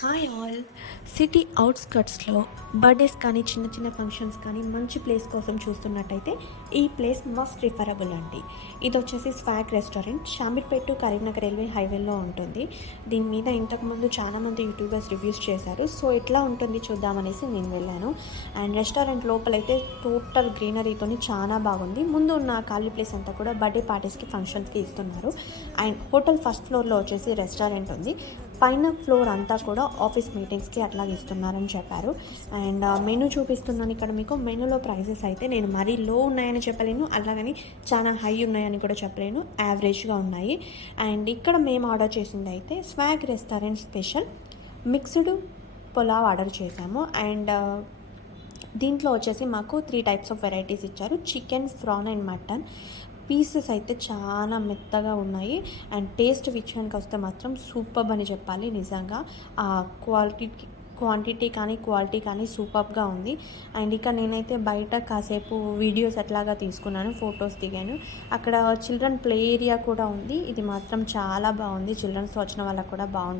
Hi all. City అవుట్స్కట్స్లో birthdays కానీ చిన్న చిన్న ఫంక్షన్స్ కానీ మంచి ప్లేస్ కోసం చూస్తున్నట్టయితే ఈ ప్లేస్ మస్ట్ రిఫరబుల్ అండి. ఇది వచ్చేసి swag restaurant, Shamirpet to Karimnagar railway హైవేలో ఉంటుంది. దీని మీద ఇంతకుముందు చాలామంది యూట్యూబర్స్ రివ్యూస్ చేశారు. సో ఎట్లా ఉంటుంది చూద్దామనేసి నేను వెళ్ళాను. అండ్ రెస్టారెంట్ లోపలైతే టోటల్ గ్రీనరీతోని చాలా బాగుంది. ముందు ఉన్న ఖాళీ ప్లేస్ అంతా కూడా బర్త్డే పార్టీస్కి ఫంక్షన్స్కి ఇస్తున్నారు. అండ్ హోటల్ ఫస్ట్ ఫ్లోర్లో వచ్చేసి రెస్టారెంట్ ఉంది. పైన ఫ్లోర్ అంతా కూడా ఆఫీస్ మీటింగ్స్కి అట్లా ఇస్తున్నారని చెప్పారు. అండ్ మెనూ చూపిస్తున్నాను ఇక్కడ మీకు. మెనూలో ప్రైజెస్ అయితే నేను మరీ లో ఉన్నాయని చెప్పలేను, అలాగని చాలా హై ఉన్నాయని కూడా చెప్పలేను, యావరేజ్గా ఉన్నాయి. అండ్ ఇక్కడ మేము ఆర్డర్ చేసింది అయితే swag restaurant special mixed pulao order చేసాము. అండ్ దీంట్లో వచ్చేసి మాకు 3 టైప్స్ ఆఫ్ వెరైటీస్ ఇచ్చారు: chicken, prawn and mutton. Pieces అయితే చాలా మెత్తగా ఉన్నాయి. అండ్ టేస్ట్ విషయానికి వస్తే మాత్రం సూపర్బ్ అని చెప్పాలి. నిజంగా ఆ క్వాంటిటీ కానీ క్వాలిటీ కానీ సూపర్గా ఉంది. అండ్ ఇక నేనైతే బయట కాసేపు వీడియోస్ ఎట్లాగా తీసుకున్నాను, ఫొటోస్ దిగాను. అక్కడ చిల్డ్రన్ ప్లే ఏరియా కూడా ఉంది. ఇది మాత్రం చాలా బాగుంది, చిల్డ్రన్స్తో వచ్చిన వాళ్ళకు కూడా బాగుంటుంది.